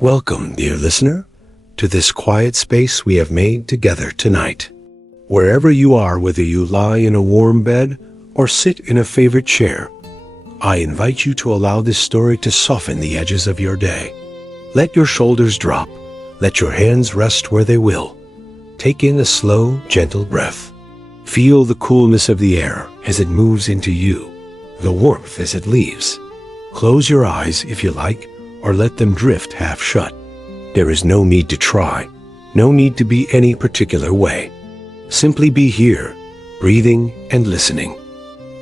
Welcome, dear listener, to this quiet space we have made together tonight. Wherever you are, whether you lie in a warm bed or sit in a favorite chair, I invite you to allow this story to soften the edges of your day. Let your shoulders drop. Let your hands rest where they will. Take in a slow, gentle breath. Feel the coolness of the air as it moves into you, the warmth as it leaves. Close your eyes if you like, or let them drift half shut. There is no need to try, no need to be any particular way. Simply be here, breathing and listening.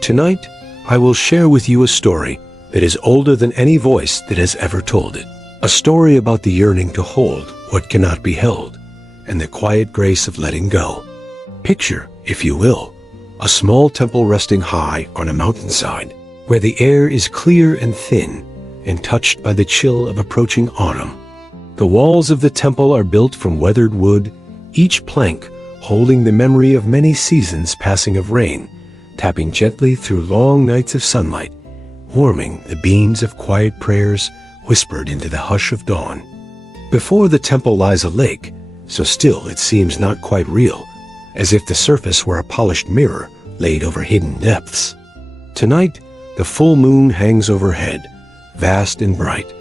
Tonight, I will share with you a story that is older than any voice that has ever told it. A story about the yearning to hold what cannot be held, and the quiet grace of letting go. Picture, if you will, a small temple resting high on a mountainside, where the air is clear and thin, and touched by the chill of approaching autumn. The walls of the temple are built from weathered wood, each plank holding the memory of many seasons passing of rain, tapping gently through long nights of sunlight, warming the beams of quiet prayers whispered into the hush of dawn. Before the temple lies a lake, so still it seems not quite real, as if the surface were a polished mirror laid over hidden depths. Tonight, the full moon hangs overhead, vast and bright,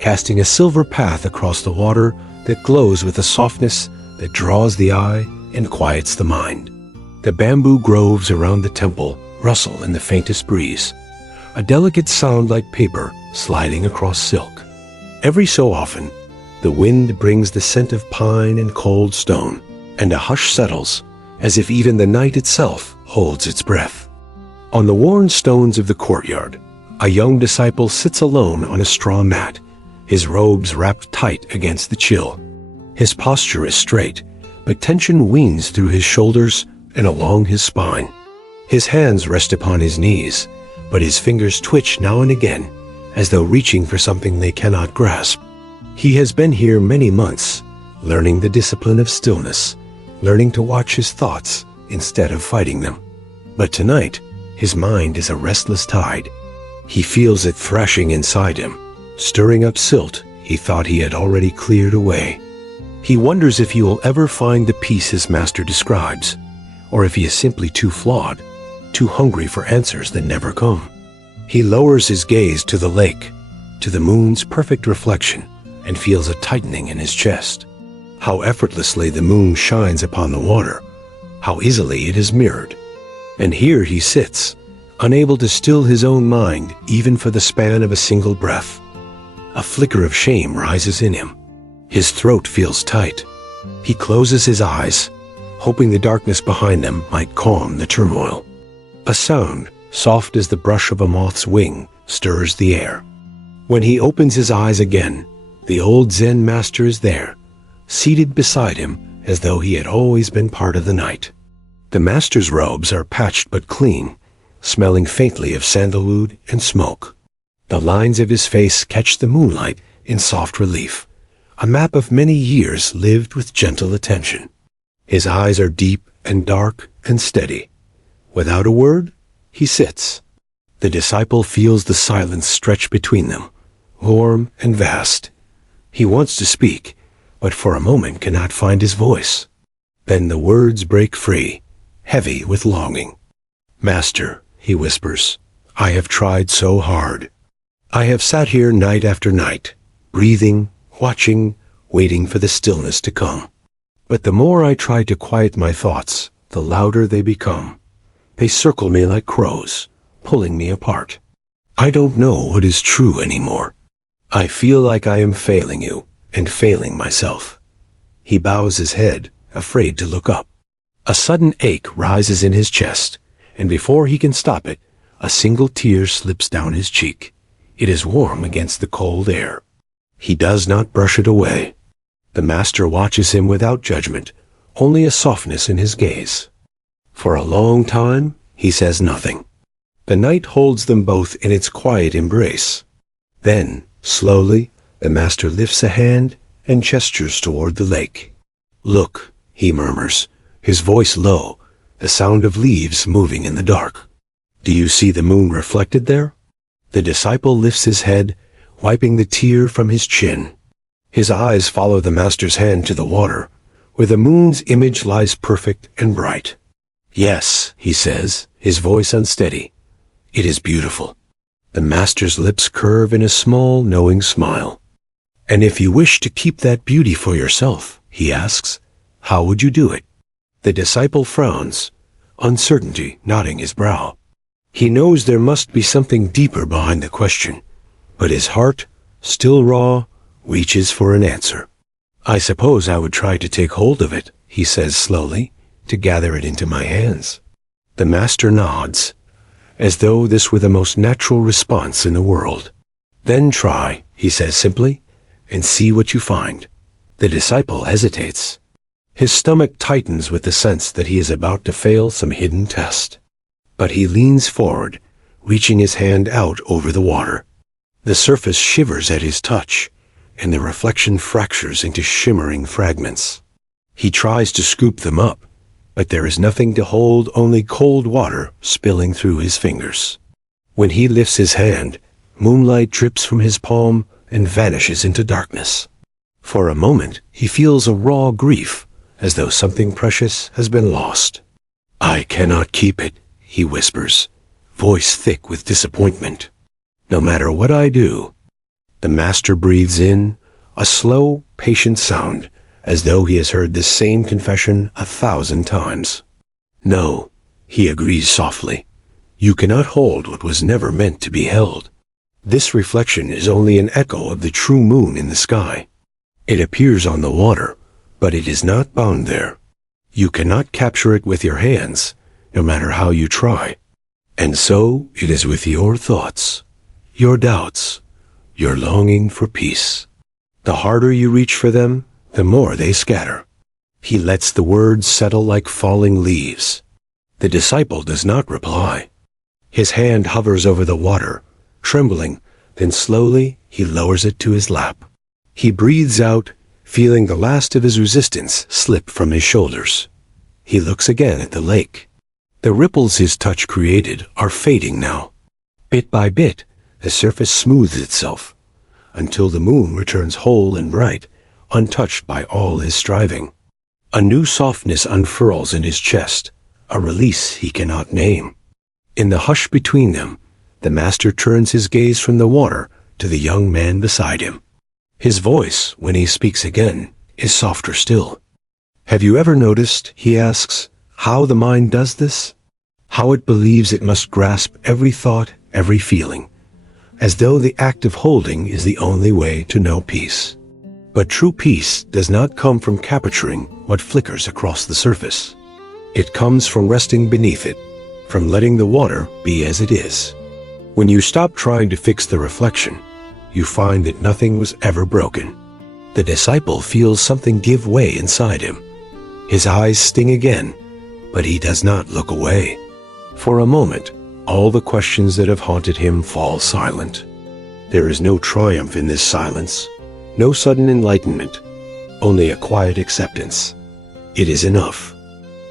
casting a silver path across the water that glows with a softness that draws the eye and quiets the mind. The bamboo groves around the temple rustle in the faintest breeze, a delicate sound like paper sliding across silk. Every so often, the wind brings the scent of pine and cold stone, and a hush settles, as if even the night itself holds its breath. On the worn stones of the courtyard, a young disciple sits alone on a straw mat, his robes wrapped tight against the chill. His posture is straight, but tension weaves through his shoulders and along his spine. His hands rest upon his knees, but his fingers twitch now and again, as though reaching for something they cannot grasp. He has been here many months, learning the discipline of stillness, learning to watch his thoughts instead of fighting them. But tonight, his mind is a restless tide. He feels it thrashing inside him, stirring up silt he thought he had already cleared away. He wonders if he will ever find the peace his master describes, or if he is simply too flawed, too hungry for answers that never come. He lowers his gaze to the lake, to the moon's perfect reflection, and feels a tightening in his chest. How effortlessly the moon shines upon the water, how easily it is mirrored. And here he sits, unable to still his own mind even for the span of a single breath. A flicker of shame rises in him. His throat feels tight. He closes his eyes, hoping the darkness behind them might calm the turmoil. A sound, soft as the brush of a moth's wing, stirs the air. When he opens his eyes again, the old Zen master is there, seated beside him as though he had always been part of the night. The master's robes are patched but clean, smelling faintly of sandalwood and smoke. The lines of his face catch the moonlight in soft relief, a map of many years lived with gentle attention. His eyes are deep and dark and steady. Without a word, he sits. The disciple feels the silence stretch between them, warm and vast. He wants to speak, but for a moment cannot find his voice. Then the words break free, heavy with longing. "Master," he whispers, "I have tried so hard. I have sat here night after night, breathing, watching, waiting for the stillness to come. But the more I try to quiet my thoughts, the louder they become. They circle me like crows, pulling me apart. I don't know what is true anymore. I feel like I am failing you and failing myself." He bows his head, afraid to look up. A sudden ache rises in his chest, and before he can stop it, a single tear slips down his cheek. It is warm against the cold air. He does not brush it away. The master watches him without judgment, only a softness in his gaze. For a long time, he says nothing. The night holds them both in its quiet embrace. Then, slowly, the master lifts a hand and gestures toward the lake. "Look," he murmurs, his voice low, the sound of leaves moving in the dark. "Do you see the moon reflected there?" The disciple lifts his head, wiping the tear from his chin. His eyes follow the master's hand to the water, where the moon's image lies perfect and bright. "Yes," he says, his voice unsteady. "It is beautiful." The master's lips curve in a small, knowing smile. "And if you wish to keep that beauty for yourself," he asks, "how would you do it?" The disciple frowns, uncertainty knotting his brow. He knows there must be something deeper behind the question, but his heart, still raw, reaches for an answer. "I suppose I would try to take hold of it," he says slowly, "to gather it into my hands." The master nods, as though this were the most natural response in the world. "Then try," he says simply, "and see what you find." The disciple hesitates. His stomach tightens with the sense that he is about to fail some hidden test. But he leans forward, reaching his hand out over the water. The surface shivers at his touch, and the reflection fractures into shimmering fragments. He tries to scoop them up, but there is nothing to hold, only cold water spilling through his fingers. When he lifts his hand, moonlight drips from his palm and vanishes into darkness. For a moment, he feels a raw grief, as though something precious has been lost. "I cannot keep it," he whispers, voice thick with disappointment. "No matter what I do." The master breathes in, a slow, patient sound, as though he has heard this same confession 1,000 times. "No," he agrees softly. "You cannot hold what was never meant to be held." This reflection is only an echo of the true moon in the sky. It appears on the water, but it is not bound there. You cannot capture it with your hands, no matter how you try. And so it is with your thoughts, your doubts, your longing for peace. The harder you reach for them, the more they scatter. He lets the words settle like falling leaves. The disciple does not reply. His hand hovers over the water, trembling, then slowly he lowers it to his lap. He breathes out, feeling the last of his resistance slip from his shoulders. He looks again at the lake. The ripples his touch created are fading now. Bit by bit, the surface smooths itself, until the moon returns whole and bright, untouched by all his striving. A new softness unfurls in his chest, a release he cannot name. In the hush between them, the master turns his gaze from the water to the young man beside him. His voice, when he speaks again, is softer still. "Have you ever noticed," he asks, "how the mind does this? How it believes it must grasp every thought, every feeling, as though the act of holding is the only way to know peace. But true peace does not come from capturing what flickers across the surface. It comes from resting beneath it, from letting the water be as it is. When you stop trying to fix the reflection, you find that nothing was ever broken." The disciple feels something give way inside him. His eyes sting again, but he does not look away. For a moment, all the questions that have haunted him fall silent. There is no triumph in this silence, no sudden enlightenment, only a quiet acceptance. It is enough.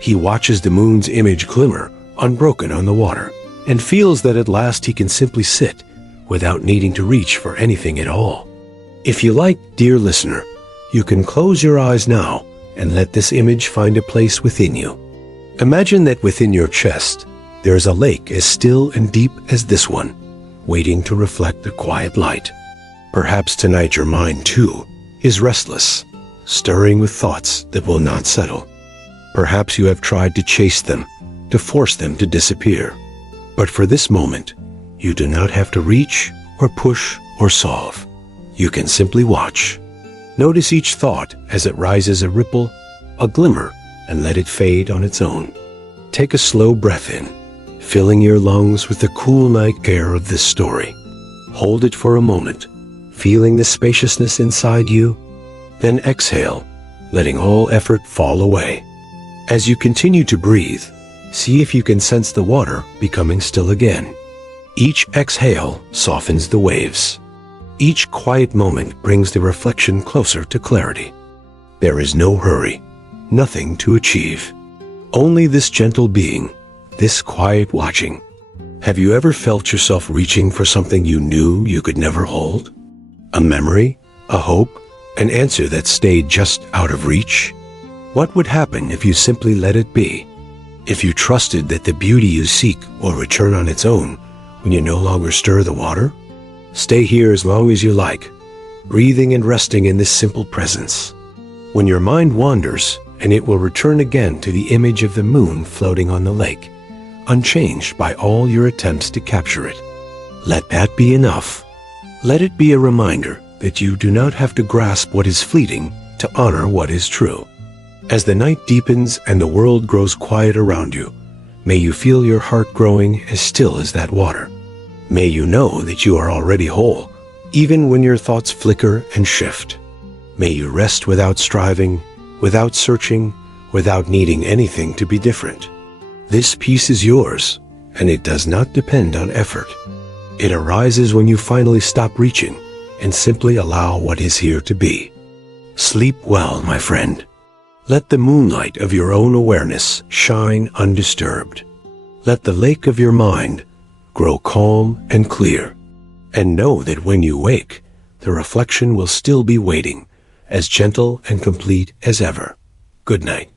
He watches the moon's image glimmer, unbroken on the water, and feels that at last he can simply sit, without needing to reach for anything at all. If you like, dear listener, you can close your eyes now and let this image find a place within you. Imagine that within your chest, there is a lake as still and deep as this one, waiting to reflect the quiet light. Perhaps tonight your mind, too, is restless, stirring with thoughts that will not settle. Perhaps you have tried to chase them, to force them to disappear. But for this moment, you do not have to reach or push or solve. You can simply watch. Notice each thought as it rises a ripple, a glimmer, and let it fade on its own. Take a slow breath in, filling your lungs with the cool night air of this story. Hold it for a moment, feeling the spaciousness inside you. Then exhale, letting all effort fall away. As you continue to breathe, see if you can sense the water becoming still again. Each exhale softens the waves. Each quiet moment brings the reflection closer to clarity. There is no hurry, nothing to achieve. Only this gentle being, this quiet watching. Have you ever felt yourself reaching for something you knew you could never hold? A memory, a hope, An answer that stayed just out of reach? What would happen if you simply let it be? If you trusted that the beauty you seek will return on its own when you no longer stir the water? Stay here as long as you like, breathing and resting in this simple presence. When your mind wanders, and it will return again to the image of the moon floating on the lake, unchanged by all your attempts to capture it. Let that be enough. Let it be a reminder that you do not have to grasp what is fleeting to honor what is true. As the night deepens and the world grows quiet around you, may you feel your heart growing as still as that water. May you know that you are already whole, even when your thoughts flicker and shift. May you rest without striving, without searching, without needing anything to be different. This peace is yours, and it does not depend on effort. It arises when you finally stop reaching and simply allow what is here to be. Sleep well, my friend. Let the moonlight of your own awareness shine undisturbed. Let the lake of your mind grow calm and clear. And know that when you wake, the reflection will still be waiting, as gentle and complete as ever. Good night.